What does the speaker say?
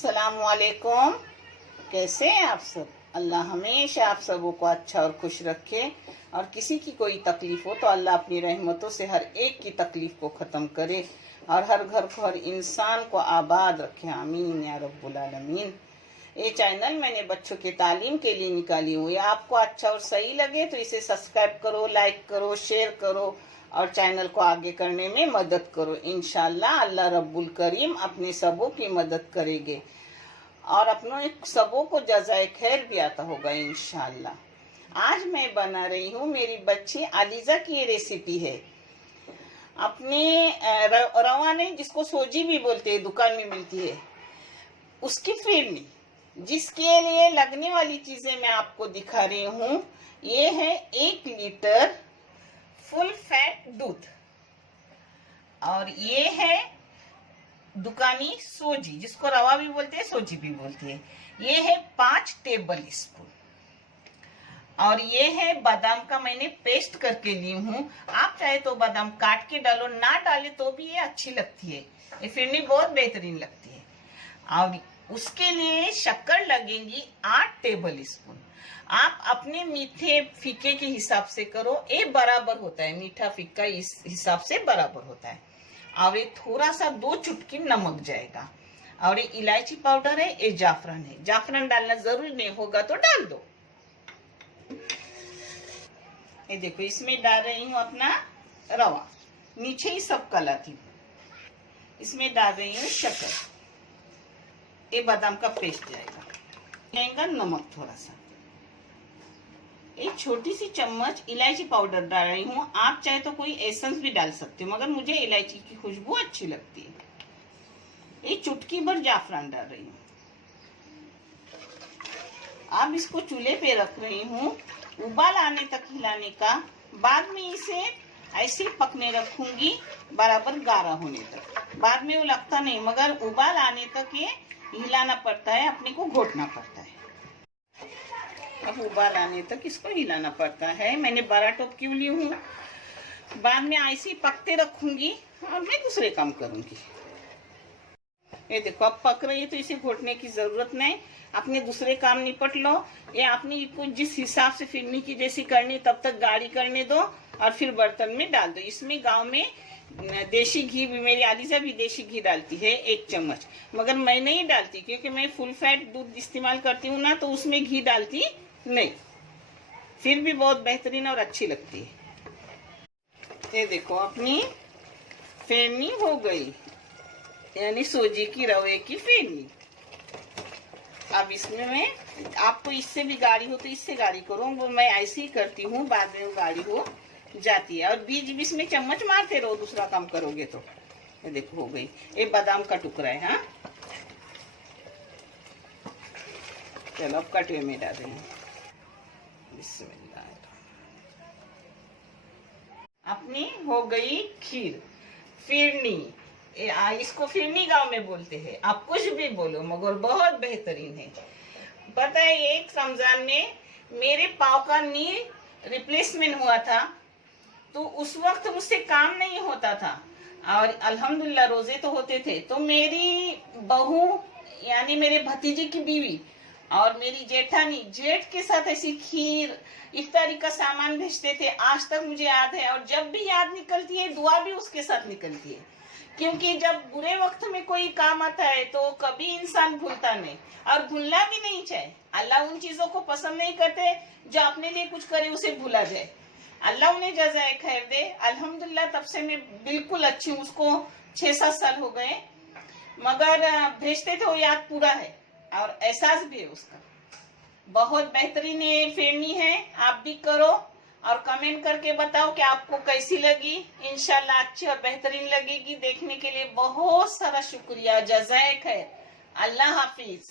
अस्सलामुअलैकुम। कैसे हैं आप सब? अल्लाह हमेशा आप सबों को अच्छा और खुश रखे, और किसी की कोई तकलीफ हो तो अल्लाह अपनी रहमतों से हर एक की तकलीफ को ख़त्म करे और हर घर को, हर इंसान को आबाद रखे। आमीन या रब्बुल आलमीन। ये चैनल मैंने बच्चों के तालीम के लिए निकाली हुई है। आपको अच्छा और सही लगे तो इसे सब्सक्राइब करो, लाइक करो, शेयर करो और चैनल को आगे करने में मदद करो। इंशाल्लाह अल्लाह रब्बुल करीम अपने सबों की मदद करेंगे और अपनों सबों को जज़ाए खैर भी आता होगा इंशाल्लाह। आज मैं बना रही हूँ, मेरी बच्ची आलिजा की ये रेसिपी है। अपने रवा नहीं, जिसको सोजी भी बोलते हैं, दुकान में मिलती है, उसकी फिरनी, जिसके लिए लगने वाली चीजें मैं आपको दिखा रही हूँ। ये है 1 लीटर फुल फैट दूध, और ये है दुकानी सोजी, जिसको रवा भी बोलते हैं, सोजी भी बोलते हैं। ये है 5 टेबल स्पून, और ये है बादाम का मैंने पेस्ट करके ली हूँ। आप चाहे तो बादाम काट के डालो, ना डाले तो भी ये अच्छी लगती है, ये फिरनी बहुत बेहतरीन लगती है। और उसके लिए शक्कर लगेगी 8 टेबल स्पून। आप अपने मीठे फीके के हिसाब से करो, ये बराबर होता है, मीठा फीका इस हिसाब से बराबर होता है। और ये थोड़ा सा 2 चुटकी नमक जाएगा, और ये इलायची पाउडर है, ये जाफरान है। जाफरान डालना जरूरी नहीं होगा तो डाल दो। ये देखो, इसमें डाल रही हूँ अपना रवा, नीचे ही सब कला थी। इसमें डाल रही हूँ शक्कर, ये बादाम का पेस्ट जाएगा, नमक थोड़ा सा, एक छोटी सी चम्मच इलायची पाउडर डाल रही हूँ। आप चाहे तो कोई एसेंस भी डाल सकते हो, मगर मुझे इलायची की खुशबू अच्छी लगती है। एक चुटकी भर जाफरान डाल रही हूँ। अब इसको चूल्हे पे रख रही हूँ, उबाल आने तक हिलाने का। बाद में इसे ऐसे पकने रखूंगी, बराबर गाढ़ा होने तक। बाद में वो लगता नहीं, मगर उबाल आने तक ये हिलाना पड़ता है, अपने को घोटना पड़ता है। अब उबाल आने तक इसको हिलाना पड़ता है। मैंने 12 टोप की ली हूँ। बाद में ऐसे पकते रखूंगी और मैं दूसरे काम करूंगी। ये देखो, अब पक रही है तो इसे घोटने की जरूरत नहीं, अपने दूसरे काम निपट लो। ये आपने को जिस हिसाब से फिरनी की जैसी करनी, तब तक गाढ़ी करने दो और फिर बर्तन में डाल दो। इसमें गांव में देसी घी भी, मेरी आलिजा भी देसी घी डालती है 1 चम्मच, मगर मैं नहीं डालती क्योंकि मैं फुल फैट दूध इस्तेमाल करती हूँ ना, तो उसमें घी डालती नहीं। फिर भी बहुत बेहतरीन और अच्छी लगती है। ये देखो, अपनी फेरनी हो गई, यानी सोजी की रवे की फेरनी। अब इसमें मैं, आपको इससे भी गाढ़ी हो तो इससे गाढ़ी करो, वो मैं ऐसे ही करती हूँ, बाद में वो गाढ़ी हो जाती है। और बीच बीच में चम्मच मारते रहो, दूसरा काम करोगे तो। ये देखो, हो गई। ये बादाम का टुकड़ा है। हाँ, चलो अब कटवे में डाल देंगे। बिस्मिल्लाह। अपनी हो गई खीर, फिरनी। इसको फिरनी गांव में बोलते हैं, आप कुछ भी बोलो, मगर बहुत बेहतरीन है। पता है, एक रमजान में मेरे पाव का नी रिप्लेसमेंट हुआ था, तो उस वक्त मुझसे काम नहीं होता था, और अल्हम्दुलिल्लाह रोजे तो होते थे। तो मेरी बहू, यानी मेरे भतीजे की बीवी और मेरी जेठानी, जेठ के साथ ऐसी खीर, इफ्तारी का सामान भेजते थे। आज तक मुझे याद है, और जब भी याद निकलती है, दुआ भी उसके साथ निकलती है। क्योंकि जब बुरे वक्त में कोई काम आता है तो कभी इंसान भूलता नहीं, और भूलना भी नहीं चाहिए। अल्लाह उन चीजों को पसंद नहीं करते जो अपने लिए कुछ करे उसे भूला जाए। अल्लाह उन्हें जज़ाए खैर दे। अल्हम्दुलिल्लाह तब से मैं बिल्कुल अच्छी हूँ। उसको 6-7 साल हो गए, मगर भेजते थे वो याद पूरा है और एहसास भी है उसका। बहुत बेहतरीन ये फेरनी है, आप भी करो और कमेंट करके बताओ कि आपको कैसी लगी। इंशाल्लाह अच्छी और बेहतरीन लगेगी। देखने के लिए बहुत सारा शुक्रिया, जज़ाए खैर। अल्लाह हाफिज।